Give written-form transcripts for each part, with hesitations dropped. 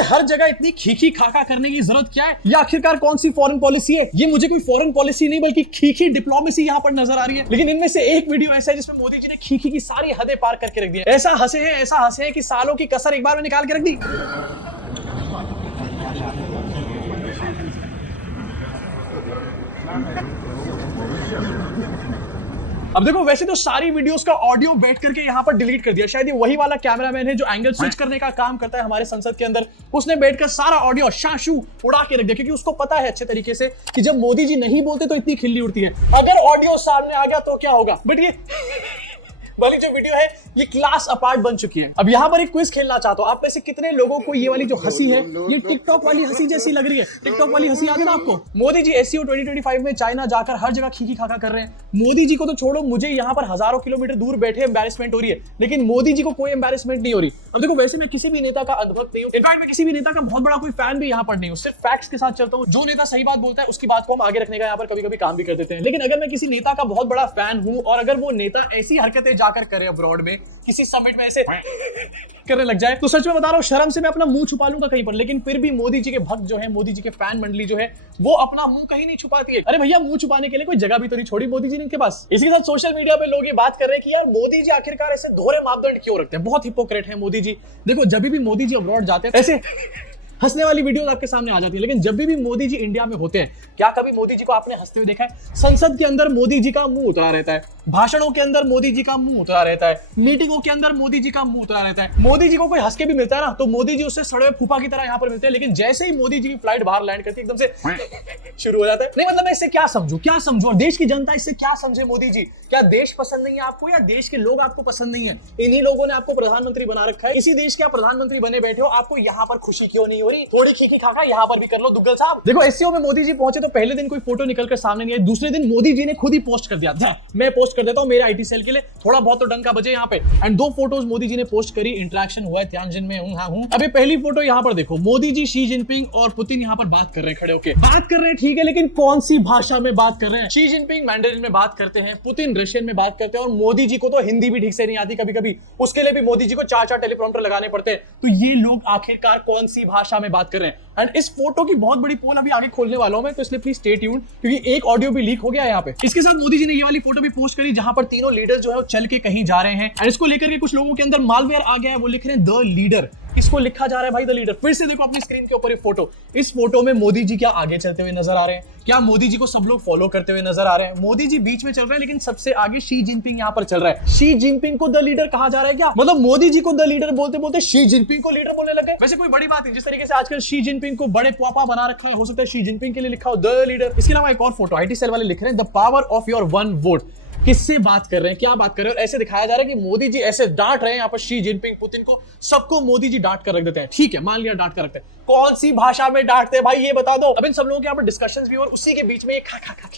यार हर जगह इतनी खीखी खाका करने की जरूरत क्या है? ये आखिरकार कौन सी फॉरेन पॉलिसी है? ये मुझे कोई फॉरेन पॉलिसी नहीं बल्कि खीखी डिप्लोमेसी यहाँ पर नजर आ रही है। लेकिन इनमें से एक वीडियो ऐसा है जिसमें मोदी जी ने खीखी की सारी हदें पार करके रख दी है। ऐसा हंसे हैं कि सालों की कसर एक बार में निकाल के रख दी। अब देखो, वैसे तो सारी वीडियोस का ऑडियो बैठ करके यहाँ पर डिलीट कर दिया। शायद ये वही वाला कैमरामैन है जो एंगल स्विच करने का काम करता है हमारे संसद के अंदर। उसने बैठकर सारा ऑडियो शाशू उड़ा के रख दिया, क्योंकि उसको पता है अच्छे तरीके से कि जब मोदी जी नहीं बोलते तो इतनी खिल्ली उड़ती है। अगर ऑडियो सामने आ गया तो क्या होगा? बट ये वाली जो वीडियो है ये क्लास अपार्ट बन चुकी है। अब यहाँ पर एक क्विज खेलना चाहता हूँ। आप में से कितने लोगों को ये वाली जो हंसी है ये टिकटॉक वाली हंसी जैसी लग रही है? टिकटॉक वाली हंसी याद है ना आपको? मोदी जी SCO 2025 में चाइना जाकर हर जगह खीखी खाका कर रहे हैं। मोदी जी को तो छोड़ो, मुझे यहाँ पर हजारों किलोमीटर दूर बैठे एम्बैरेसमेंट हो रही है, लेकिन मोदी जी को कोई एम्बैरेसमेंट नहीं हो रही। अब देखो, वैसे मैं किसी भी नेता का अद्भुत नहीं हूँ, इनफैक्ट मैं किसी भी नेता का बहुत बड़ा कोई फैन भी यहाँ पर नहीं हूँ। सिर्फ फैक्ट्स के साथ चलता हूँ। जो नेता सही बात बोलता है उसकी बात को हम आगे रखने का यहाँ पर कभी कभी काम भी कर देते हैं। लेकिन अगर मैं किसी नेता का बहुत बड़ा फैन हूँ और अगर वो नेता ऐसी हरकतें जाकर करे अब्रॉड में, किसी समिट में ऐसे करने लग जाए, तो सच में बता रहा हूं, शर्म से मैं अपना मुंह छुपा लूंगा कहीं पर। लेकिन फिर भी मोदी जी के भक्त जो है, मोदी जी के फैन मंडली जो है, वो अपना मुंह कहीं नहीं छुपाती है। अरे भैया, मुंह छुपाने के लिए कोई जगह भी तो नहीं छोड़ी मोदी जी ने इनके पास। इसी के साथ सोशल मीडिया पे लोग ये बात कर रहे हैं कि यार मोदी जी आखिरकार ऐसे दोहरे मापदंड क्यों रखते हैं? बहुत हिपोक्रेट है मोदी जी। देखो, जब भी मोदी जी अब्रॉड जाते हैं ऐसे हंसने वाली वीडियोस आपके सामने आ जाती है, लेकिन जब भी मोदी जी इंडिया में होते हैं, क्या कभी मोदी जी को आपने हंसते हुए देखा है? संसद के अंदर मोदी जी का मुंह उतरा रहता है, भाषणों के अंदर मोदी जी का मुंह उतरा रहता है, मीटिंगों के अंदर मोदी जी का मुंह उतरा रहता है। मोदी जी को कोई हंस के भी मिलता है ना, तो मोदी जी उससे सड़े फूफा की तरह यहाँ पर मिलते हैं। लेकिन जैसे ही मोदी जी की फ्लाइट बाहर लैंड करती है, एकदम से शुरू हो जाता है। नहीं मतलब मैं इससे क्या समझू और देश की जनता इससे क्या समझे? मोदी जी, क्या देश पसंद नहीं है आपको, या देश के लोग आपको पसंद नहीं है? इन्हीं लोगों ने आपको प्रधानमंत्री बना रखा है। इसी देश के आप प्रधानमंत्री बने बैठे हो, आपको यहाँ पर खुशी क्यों नहीं हो रही? थोड़ी खीखी खाका यहाँ पर भी कर लो दुग्गल साहब। देखो, SCO में मोदी जी पहुंचे तो पहले दिन कोई फोटो निकलकर सामने नहीं आई, दूसरे दिन मोदी जी ने खुद ही पोस्ट कर दिया। मैं पोस्ट कर देता हूँ मेरे IT सेल के लिए, थोड़ा बहुत तो डंका बजे यहाँ पे। एंड 2 फोटोज मोदी जी ने पोस्ट करी, इंटरेक्शन हुआ है तियानजिन में। हूं। अबे पहली फोटो यहाँ पर देखो, मोदी जी शी जिनपिंग और पुतिन यहाँ पर बात कर रहे हैं, खड़े होके बात कर रहे हैं, ठीक है, लेकिन कौन सी भाषा में बात कर रहे हैं? शी जिनपिंग मैंडरिन में बात करते हैं, पुतिन रशियन में बात करते हैं, और मोदी जी को तो हिंदी भी ठीक से नहीं आती कभी कभी, उसके लिए भी मोदी जी को 4 टेलीप्रॉम्प्टर लगाने पड़ते हैं। तो ये लोग आखिरकार कौन सी भाषा में बात कर रहे हैं? एंड इस फोटो की बहुत बड़ी पोल अभी आगे खोलने वाला हूं मैं, तो इसलिए प्लीज स्टे ट्यून्ड, क्योंकि एक ऑडियो भी लीक हो गया है यहाँ पे। इसके साथ मोदी जी ने ये वाली फोटो भी पोस्ट करी जहां पर तीनों लीडर्स जो है वो चल के कहीं जा रहे हैं। एंड इसको लेकर के कुछ लोगों के अंदर मालवेयर आ गया है, वो लिख रहे हैं द लीडर। इसको लिखा जा रहा है भाई द लीडर। फिर से देखो अपनी स्क्रीन के ऊपर ये फोटो। इस फोटो में मोदी जी क्या आगे चलते हुए नजर आ रहे हैं? क्या मोदी जी को सब लोग फॉलो करते हुए नजर आ रहे हैं? मोदी जी बीच में चल रहे हैं, लेकिन सबसे आगे शी जिनपिंग यहाँ पर चल रहा है। शी जिनपिंग को द लीडर कहा जा रहा है क्या? मतलब मोदी जी को द लीडर बोलते बोलते शी जिनपिंग को लीडर बोलने लगे। वैसे कोई बड़ी बात नहीं, जिस तरीके से आजकल शी जिनपिंग को बड़े पापा बना रखा है, हो सकता है शी जिनपिंग के लिए लिखा हो द लीडर। इसके अलावा एक और फोटो IT सेल वाले लिख रहे हैं the power of your one vote. किससे बात कर रहे हैं, क्या बात कर रहे हैं? और ऐसे दिखाया जा रहा है कि मोदी जी ऐसे डांट रहे हैं यहाँ पर शी जिनपिंग, पुतिन को, सबको मोदी जी डांट कर रख देते हैं। ठीक है, मान लिया डांट कर रखते हैं, कौन सी भाषा में डांटते हैं भाई ये बता दो। अब इन सब लोगों के यहाँ पर डिस्कशंस भी, और उसी के बीच में ये खा खा खा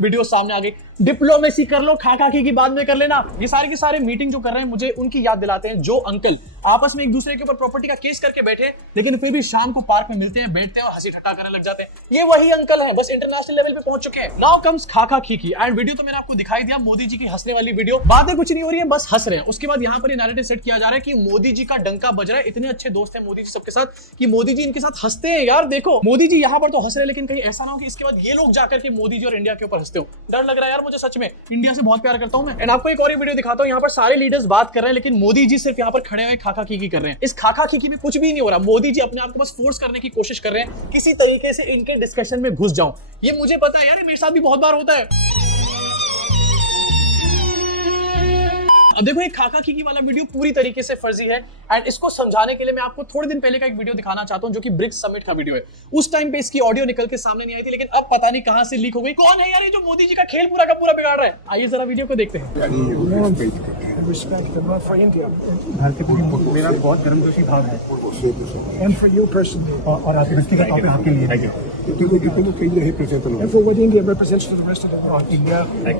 वीडियो सामने आ गई। डिप्लोमेसी कर लो, खा खा की बाद में कर लेना। ये सारे के सारे मीटिंग जो कर रहे हैं मुझे उनकी याद दिलाते हैं, जो अंकल आपस में एक दूसरे के ऊपर प्रॉपर्टी का केस करके बैठे, लेकिन फिर भी शाम को पार्क में मिलते हैं, बैठते हैं और हंसी ठट्टा करने लग जाते हैं। ये वही अंकल हैं, बस इंटरनेशनल लेवल पे पहुंच चुके हैं। नाउ कम्स खाका खीखी। एंड वीडियो तो मैंने आपको दिखाई दिया, मोदी जी की हंसने वाली वीडियो। बातें कुछ नहीं हो रही है, बस हंस रहे हैं। उसके बाद यहाँ पर ये नैरेटिव सेट किया जा रहा है कि मोदी जी का डंका बज रहा है, इतने अच्छे दोस्त हैं मोदी जी सबके साथ कि मोदी जी इनके साथ हंसते हैं। यार देखो, मोदी जी यहाँ पर तो हंस रहे हैं, लेकिन कहीं ऐसा ना हो कि इसके बाद ये लोग जाकर के मोदी जी और इंडिया के ऊपर हंसते हो। डर लग रहा है यार मुझे, सच में इंडिया से बहुत प्यार करता हूं मैं। एंड आपको एक और वीडियो दिखाता हूं, यहाँ पर सारे लीडर्स बात कर रहे हैं, लेकिन मोदी जी सिर्फ यहाँ पर खड़े हुए खाका खीखी कर रहे हैं। इस खाका खीखी में कुछ भी नहीं हो रहा। मोदी जी अपने आप को बस फोर्स करने की कोशिश कर रहे हैं, किसी तरीके से इनके डिस्कशन में घुस जाऊं। ये मुझे पता है यार, मेरे साथ भी बहुत बार होता है। अब देखो, एक खाका खीकी वाला वीडियो पूरी तरीके से फर्जी है, एंड इसको समझाने के लिए मैं आपको थोड़े दिन पहले का एक वीडियो दिखाना चाहता हूं, जो कि ब्रिक्स समिट का वीडियो है। उस टाइम पे इसकी ऑडियो निकल के सामने नहीं आई थी, लेकिन अब पता नहीं कहां से लीक हो गई। कौन है यार ये जो मोदी जी का खेल पूरा का पूरा बिगाड़ रहा है? आइए जरा वीडियो को देखते हैं। मेरा बहुत गर्मजोशी भाव है, and for you personally, और आपके व्यक्तिगत तौर पे आपके लिए thank you. and for what India represents to the rest of the world. India के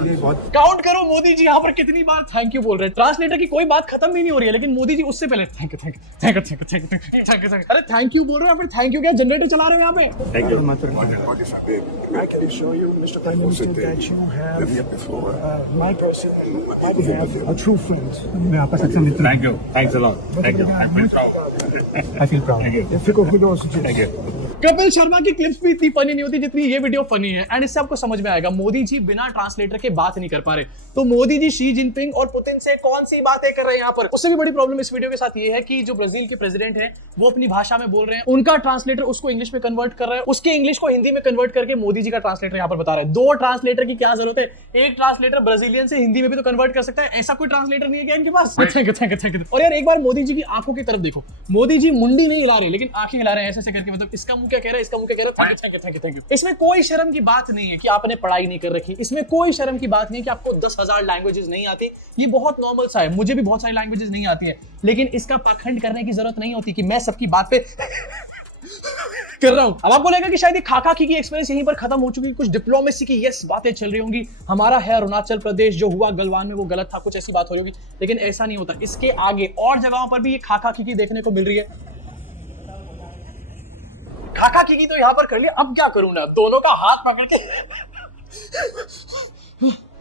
लिए बहुत काउंट करो मोदी जी यहाँ पर कितनी बार थैंक यू बोल रहे हैं। ट्रांसलेटर की कोई बात खत्म भी नहीं हो रही है, लेकिन मोदी जी उससे पहले thank you thank you thank you thank you thank you thank you. अरे थैंक यू बोल रहे हो फिर थैंक यू क्या जनरेटर चला रहे हो यहाँ पे? I can assure you, Mr. Prime Minister, that you have my person, you have a true friend. मैं आपका सच्चा मित्र हूँ। Thank you. Thanks a lot. Thank you. I'm very proud. I feel proud. Thank you. Kapil Sharma की clips भी इतनी funny नहीं होती जितनी ये वीडियो फनी है। एंड इससे आपको समझ में आएगा मोदी जी बिना ट्रांसलेटर के बात नहीं कर पा रहे। तो मोदी जी शी जिनपिंग और पुतिन से कौन सी बातें कर रहे हैं यहाँ पर। उससे भी बड़ी प्रॉब्लम इस वीडियो के साथ ये है कि जो ब्राजील के प्रेसिडेंट हैं वो अपनी भाषा में बोल रहे हैं, उनका ट्रांसलेटर उसको इंग्लिश में कन्वर्ट कर रहा है, उसके इंग्लिश को हिंदी में कन्वर्ट करके मोदी जी का ट्रांसलेटर यहाँ पर बता रहा है। दो ट्रांसलेटर की क्या जरूरत है? एक ट्रांसलेटर ब्राजीलियन से हिंदी में भी तो कन्वर्ट कर सकता है, ऐसा कोई ट्रांसलेटर नहीं है क्या इनके पास? Thank you thank you thank you. और यार एक बार मोदी जी की आंखों की तरफ देखो, मोदी जी मुंडी नहीं हिला रहे लेकिन आंखें हिला रहे हैं ऐसे करके, मतलब इसका मुंह क्या कह रहा है, इसका मुंह क्या कह रहा है, thank you thank you thank you thank you. इसमें कोई शर्म की बात नहीं है कि आपने पढ़ाई नहीं कर रखी, इसमें कोई शर्म की बात नहीं है कि आपको 10,000 लैंग्वेजेस नहीं आती, ये बहुत नॉर्मल सा है। मुझे भी बहुत सारी लैंग्वेजेस नहीं आती है, लेकिन इसका पाखंड करने की जरूरत नहीं होती कि मैं सबकी बात पे कर रहा हूं। अब आपको लगेगा कि शायद ये खाका की एक्सपीरियंस यहीं पर खत्म हो चुकी है, कुछ डिप्लोमेसी की यस बातें चल रही होंगी, हमारा है अरुणाचल प्रदेश जो हुआ गलवान में वो गलत था, कुछ ऐसी बात हो रही होगी, लेकिन ऐसा नहीं होता। इसके आगे और जगहों पर भी ये खाका की देखने को मिल रही है। खाका की तो यहां पर कर लिया, अब क्या करूं ना, दोनों का हाथ पकड़ के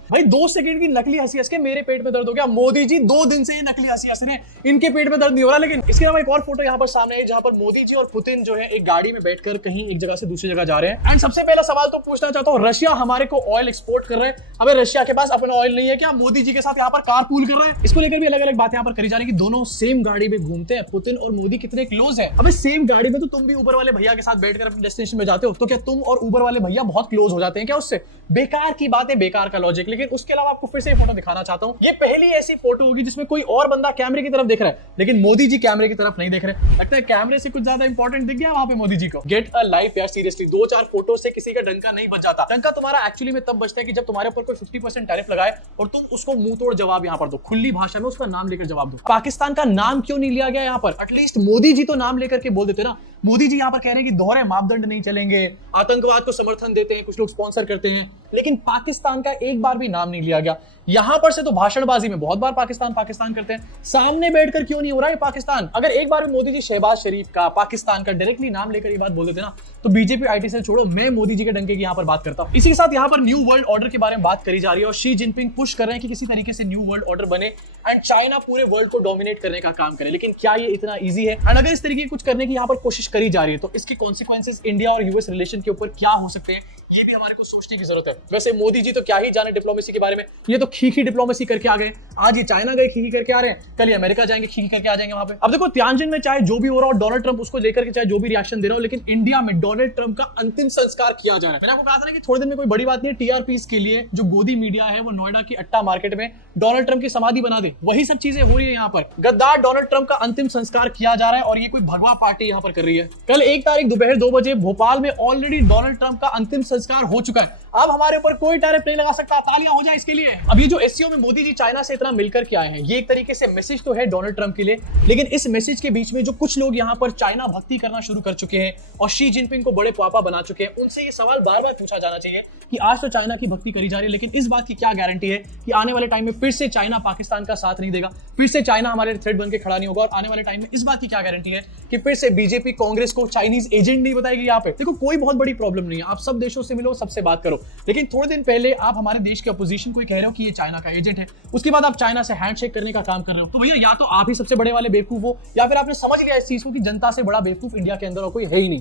भाई 2 सेकंड की नकली हंसी हंस के मेरे पेट में दर्द हो गया। मोदी जी 2 दिन से नकली हंसी हंस रहे हैं, इनके पेट में दर्द नहीं हो रहा। लेकिन इसके अलावा एक और फोटो यहाँ पर सामने है जहां पर मोदी जी और पुतिन जो है एक गाड़ी में बैठकर कहीं एक जगह से दूसरी जगह जा रहे हैं। एंड सबसे पहला सवाल तो पूछना चाहता हूँ, रशिया हमारे को ऑयल एक्सपोर्ट कर रहे हैं, अबे रशिया के पास अपना ऑयल नहीं है क्या? मोदी जी के साथ यहाँ पर कारपूल कर रहे हैं। इसको लेकर भी अलग अलग बातें यहाँ पर करी जा रही है कि दोनों सेम गाड़ी में घूमते हैं, पुतिन और मोदी कितने क्लोज है। अबे सेम गाड़ी में तो तुम भी ऊबर वाले भैया के साथ बैठकर अपने डेस्टिनेशन में जाते हो, तो क्या तुम और ऊबर वाले भैया बहुत क्लोज हो जाते हैं क्या उससे? बेकार की बातें, बेकार का लॉजिक। लेकिन उसके अलावा आपको फिर से फोटो दिखाना चाहता हूं, ये पहली ऐसी फोटो होगी जिसमें कोई और बंदा कैमरे की तरफ देख रहा है लेकिन मोदी जी कैमरे की तरफ नहीं देख रहे। लगता है कैमरे से कुछ ज्यादा इंपॉर्टेंट दिख गया वहां पे मोदी जी को। गेट अ लाइफ यार, सीरियसली 2-4 फोटो से किसी का डंका नहीं बच जाता। डंका तुम्हारा एक्चुअली में तब बचता है कि जब तुम्हारे ऊपर कोई 50% टैरिफ लगाए और तुम उसको मुंह तोड़ जवाब यहां पर दो, खुली भाषा में उसका नाम लेकर जवाब दो। पाकिस्तान का नाम क्यों नहीं लिया गया यहां पर? एटलीस्ट मोदी जी तो नाम लेकर के बोल देते ना। मोदी जी यहां पर कह रहे हैं कि दोहरे मापदंड नहीं चलेंगे, आतंकवाद को समर्थन देते हैं, कुछ लोग स्पॉन्सर करते हैं, लेकिन पाकिस्तान का एक बार भी नाम नहीं लिया गया। यहां पर से तो भाषणबाजी में बहुत बार पाकिस्तान पाकिस्तान करते हैं, सामने बैठकर क्यों नहीं हो रहा है पाकिस्तान? अगर एक बार भी मोदी जी शहबाज शरीफ का, पाकिस्तान का डायरेक्टली नाम लेकर ये बात बोल देते ना, तो बीजेपी आईटी सेल छोड़ो, मैं मोदी जी के डंके की यहां पर बात करता हूं। इसी के साथ यहां पर न्यू वर्ल्ड ऑर्डर के बारे में बात करी जा रही है और शी जिनपिंग पुश कर रहे हैं कि किसी तरीके से न्यू वर्ल्ड ऑर्डर बने एंड चाइना पूरे वर्ल्ड को डोमिनेट करने का काम करे। लेकिन क्या ये इतना ईजी है? एंड अगर इस तरीके की कुछ करने की यहां पर कोशिश करी जा रही है तो इसके कॉन्सिक्वेंसेस इंडिया और यूएस रिलेशन के ऊपर क्या हो सकते हैं, ये भी हमारे को सोचने की जरूरत है। वैसे मोदी जी तो क्या ही जाने डिप्लोमेसी के बारे में, ये तो खीखी डिप्लोमेसी करके आ गए। आज ये चाइना गए खीखी करके आ रहे हैं, कल ये अमेरिका जाएंगे खीखी करके आ जाएंगे वहां पे। अब देखो तियानजिन में चाहे जो भी हो रहा हो, डोनाल्ड ट्रंप उसको लेकर के चाहे जो भी रिएक्शन दे रहा हो, लेकिन इंडिया में डोनाल्ड ट्रंप का अंतिम संस्कार किया जा रहा है। मैंने आपको कहा था ना कि थोड़े दिन में कोई बड़ी बात नहीं है, टीआरपीस के लिए जो गोदी मीडिया है वो नोएडा की अट्टा मार्केट में डोनाल्ड ट्रंप की समाधि बना दे, वही सब चीजें हो रही है यहाँ पर। गद्दार डोनाल्ड ट्रंप का अंतिम संस्कार किया जा रहा है और ये कोई भगवा पार्टी यहाँ पर कर रही है। कल 1 तारीख दोपहर 2 बजे भोपाल में ऑलरेडी डोनाल्ड ट्रंप का अंतिम संस्कार हो चुका है। अब हमारे ऊपर कोई टैरिफ नहीं लगा सकता, तालियां हो जाए इसके लिए। अब ये जो एससीओ में मोदी जी चाइना से इतना मिलकर के आए हैं, ये एक तरीके से मैसेज तो है डोनाल्ड ट्रंप के लिए, लेकिन इस मैसेज के बीच में जो कुछ लोग यहाँ पर चाइना भक्ति करना शुरू कर चुके हैं और शी जिनपिंग को बड़े पापा बना चुके हैं, उनसे ये सवाल बार बार पूछा जाना चाहिए कि आज तो चाइना की भक्ति करी जा रही है, लेकिन इस बात की क्या गारंटी है कि आने वाले टाइम में फिर से चाइना पाकिस्तान का साथ नहीं देगा, फिर से चाइना हमारे थ्रेट बन के खड़ा नहीं होगा? और आने वाले टाइम में इस बात की क्या गारंटी है कि फिर से बीजेपी कांग्रेस को चाइनीज एजेंट नहीं बताएगी यहाँ पे? देखो कोई बहुत बड़ी प्रॉब्लम नहीं है, आप सब देशों से मिलो, सबसे बात करो, लेकिन थोड़े दिन पहले आप हमारे देश के अपोजिशन को कह रहे हो कि ये चाइना का एजेंट है, उसके बाद आप चाइना से हैंडशेक करने का काम कर रहे हो। तो भैया या तो आप ही सबसे बड़े वाले बेवकूफ हो या फिर आपने समझ लिया इस चीज को कि जनता से बड़ा बेवकूफ इंडिया के अंदर और कोई है ही नहीं।